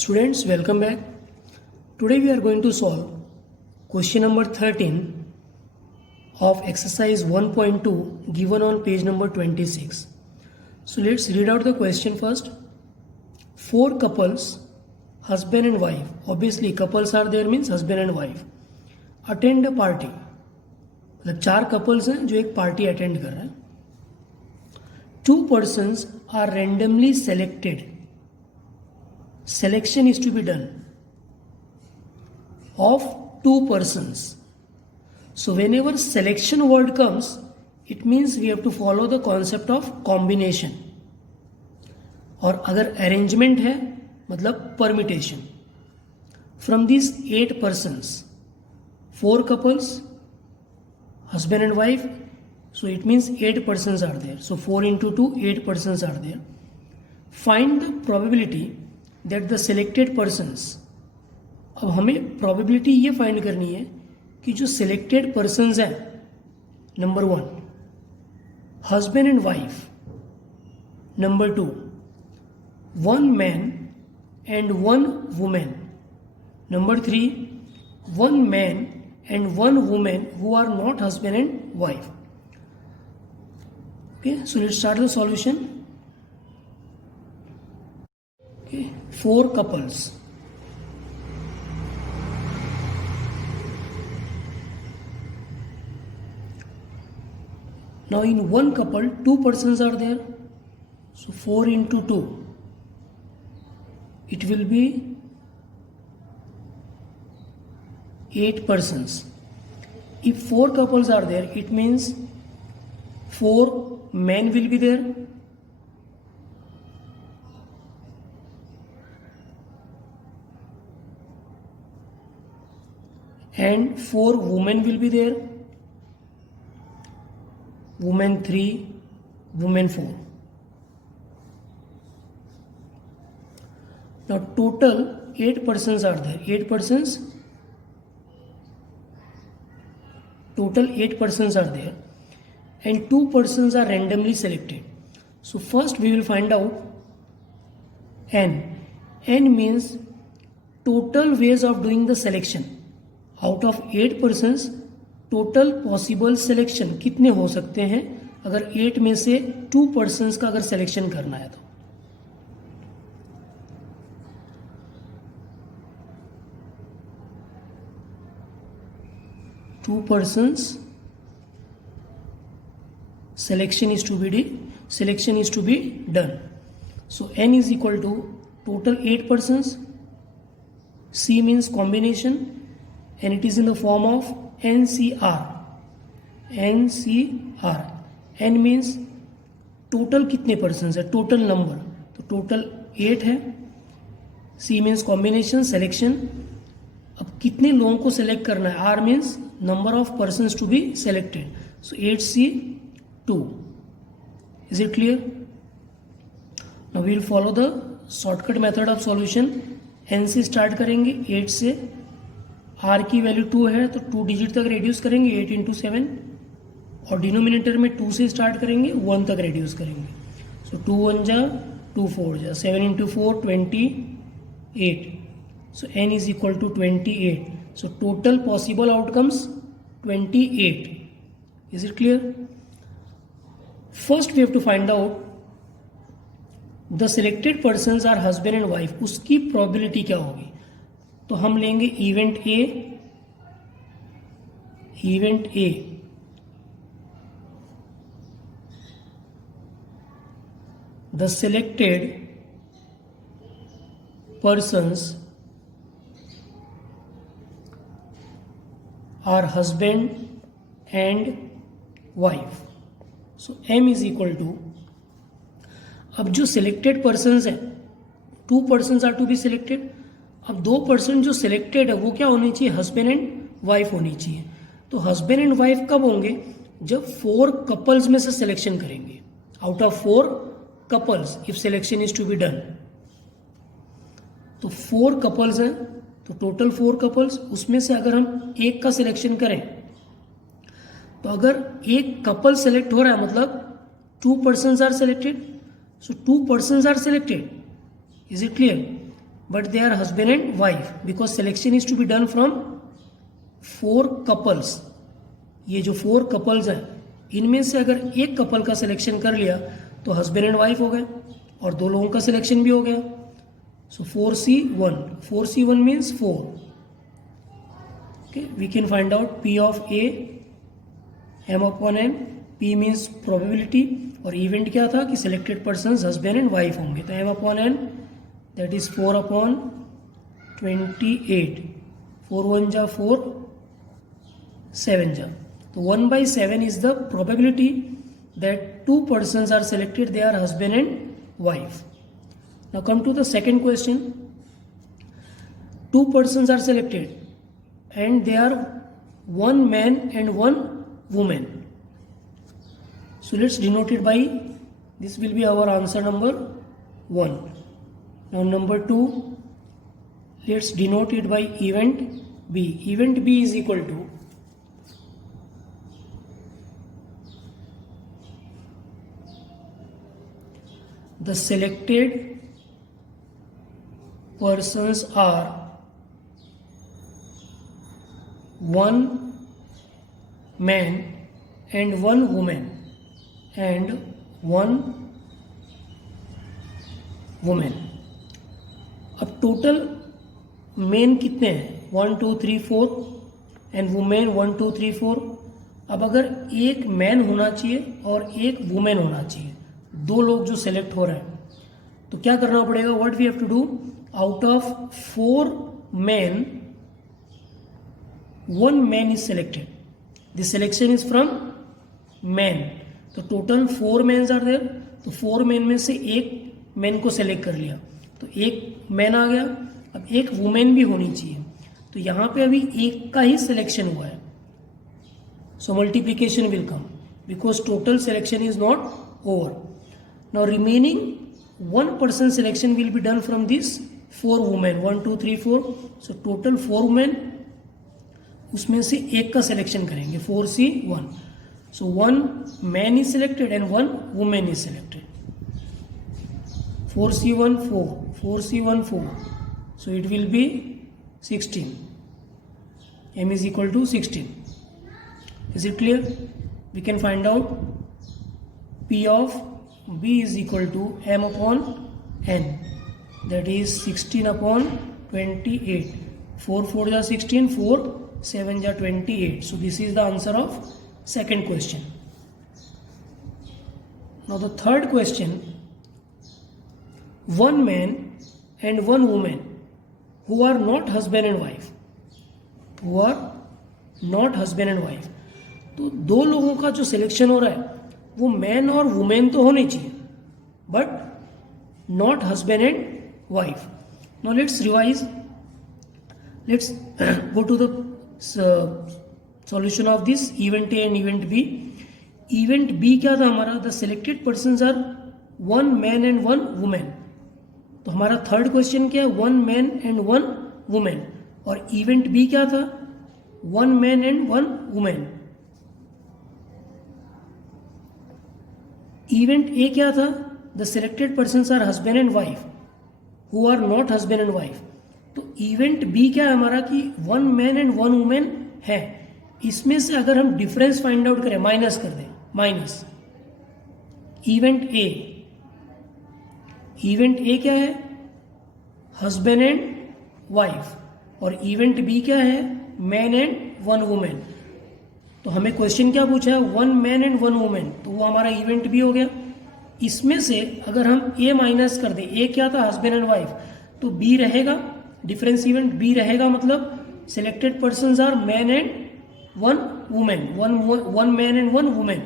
Students, welcome back. Today we are going to solve question number 13 of exercise 1.2 given on page number 26. So let's read out the question first. Four couples, husband and wife, obviously couples are there means husband and wife, attend a party. मतलब चार couples हैं जो एक party attend कर रहे हैं. Two persons are randomly selected. Selection is to be done of two persons. So whenever selection word comes, it means we have to follow the concept of combination. और अगर arrangement है मतलब permutation. From these 8 persons, 4 couples, husband and wife, so it means 8 persons are there. So 4 into 2, 8 persons are there. Find the probability that the selected persons. अब हमें probability ये find करनी है कि जो selected persons हैं, number 1, husband and wife, number 2, one man and one woman, number 3, one man and one woman who are not husband and wife. Okay, so let's start the solution. Okay, 4 couples. Now in one couple, 2 persons are there. So 4 into 2. It will be 8 persons. If 4 couples are there, it means 4 men will be there. And 4 women will be there. Women 3, women 4. Now total 8 persons are there. 8 persons. Total 8 persons are there. And 2 persons are randomly selected. So first we will find out N. N means total ways of doing the selection. Out of 8 persons, total possible selection कितने हो सकते हैं अगर 8 में से 2 persons का अगर selection करना है तो. Two persons selection is to be done. So N is equal to total 8 persons. C means combination. And it is in the form of NCR. NCR. N means total कितने persons है, total number. तो total 8 है. C means combination, selection. अब कितने लोगों को select करना है? R means number of persons to be selected. So 8C 2. Is it clear? Now we will follow the shortcut method of solution. N से start करेंगे 8 से. R की वैल्यू 2 है तो 2 डिजिट तक रेड्यूस करेंगे 8 इंटू 7 और डिनोमिनेटर में 2 से स्टार्ट करेंगे 1 तक रेड्यूस करेंगे. सो 2 1 जा 2 4 जा 7 into 4 28. So N is equal to 28. So total possible outcomes 28. Is it clear? First we have to find out the selected persons are husband and wife. उसकी प्रोबेबिलिटी क्या होगी? तो हम लेंगे event A. The selected persons are husband and wife. So M is equal to, अब जो selected persons हैं 2 persons are to be selected. अब 2 पर्सन जो सिलेक्टेड है वो क्या होनी चाहिए? हस्बैंड एंड वाइफ होनी चाहिए. तो हस्बैंड एंड वाइफ कब होंगे? जब 4 कपल्स में से सिलेक्शन करेंगे. Out of 4 couples if selection is to be done. तो 4 कपल्स हैं तो टोटल 4 कपल्स, उसमें से अगर हम एक का सिलेक्शन करें तो अगर एक कपल सेलेक्ट हो रहा है मतलब 2 persons are selected. So 2 persons are selected. Is it clear? but they are husband and wife, because selection is to be done from 4 couples. ये जो 4 couples हैं, इनमें से अगर एक कपल का सिलेक्शन कर लिया तो हस्बैंड एंड वाइफ हो गए और 2 लोगों का सिलेक्शन भी हो गया. सो 4C1 means 4. Okay, we can find out P of A M upon N. P means probability और इवेंट क्या था कि selected persons husband and wife होंगे. तो M upon N that is 4 upon 28. 4 1 जा 4, 7 जा. So 1/7 is the probability that 2 persons are selected. They are husband and wife. Now come to the second question. 2 persons are selected and they are 1 man and 1 woman. So let's denote it by, this will be our answer number 1. Now number 2, let's denote it by event B. Event B is equal to the selected persons are 1 man and 1 woman and 1 woman. अब total main कितने हैं? 1 2 3 4 and women 1 2 3 4. अब अगर एक man होना चाहिए और एक वुमेन होना चाहिए, 2 लोग जो सेलेक्ट हो रहे हैं, तो क्या करना पड़ेगा? What we have to do? Out of 4 men 1 man is selected. The selection is from men. तो टोटल 4 मेन्स आर देयर. तो 4 मेन में से एक मैन को सेलेक्ट कर लिया तो एक मैन आ गया. अब एक वुमेन भी होनी चाहिए, तो यहाँ पे अभी एक का ही सिलेक्शन हुआ है. So multiplication will come because total selection is not over. Now remaining 1 person selection will be done from this 4 women. 1 2 3 4. So total 4 women, उसमें से एक का सिलेक्शन करेंगे. 4C1. So 1 man is selected and 1 woman is selected. 4C1 4, 4C1 4. So it will be 16. M is equal to 16. Is it clear? We can find out P of B is equal to M upon N. That is 16 upon 28. 4 4 ja 16, 4 7 ja 28. So this is the answer of second question. Now the third question, 1 man and 1 woman who are not husband and wife. Who are not husband and wife. तो 2 लोगों का जो selection हो रहा है वो man और women तो होने चाहिए, but not husband and wife. Now let's revise. Let's go to the solution of this event A and event B. Event B क्या था हमारा? The selected persons are 1 man and 1 woman. तो हमारा third question क्या है? 1 man and 1 woman. और event B क्या था? 1 man and 1 woman. Event A क्या था? The selected persons are husband and wife who are not husband and wife. तो event B क्या है हमारा कि 1 man and 1 woman है. इसमें से अगर हम डिफरेंस फाइंड आउट करें, माइनस कर दें, minus event A. Event A क्या है? Husband and wife. और इवेंट बी क्या है? Man and 1 women. तो हमें क्वेश्चन क्या पूछा है? 1 मैन एंड 1 वुमेन. तो वो हमारा इवेंट बी हो गया. इसमें से अगर हम ए माइनस कर दें, ए क्या था? हस्बैंड एंड वाइफ, तो बी रहेगा, डिफरेंस इवेंट बी रहेगा. मतलब selected persons are man and 1 women. 1 man and 1 women.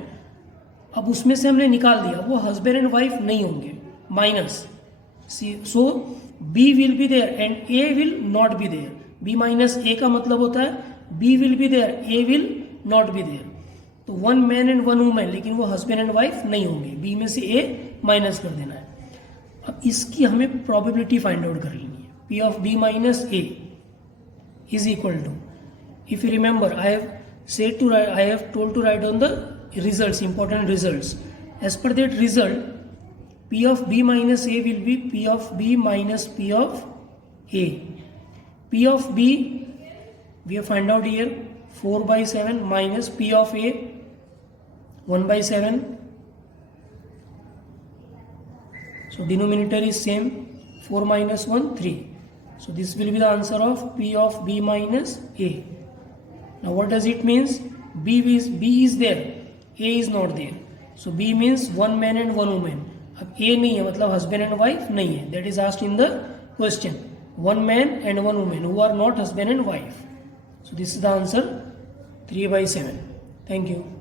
अब उसमें से हमने निकाल दिया, वो हस्बैंड एंड वाइफ नहीं होंगे, minus. So B will be there and A will not be there. B minus A का मतलब होता है B will be there, A will not be there. तो 1 मैन एंड 1 वुमेन, लेकिन वो हस्बैंड एंड वाइफ नहीं होंगे. बी में से ए माइनस कर देना है. अब इसकी हमें प्रोबेबिलिटी फाइंड आउट कर लेनी है. P of B minus A is equal to, if you remember, I have told to write down the results, important results. As per that result, P of B minus A will be P of B minus P of A. P of B, we have find out here 4 by 7 minus P of A 1 by 7. So denominator is same, 4 minus 1 3. So this will be the answer of P of B minus A. Now what does it means? B is there, A is not there. So B means one man and one woman. अब A नहीं है मतलब husband and wife नहीं है. That is asked in the question. One man and one woman who are not husband and wife. So this is the answer 3 by 7. Thank you.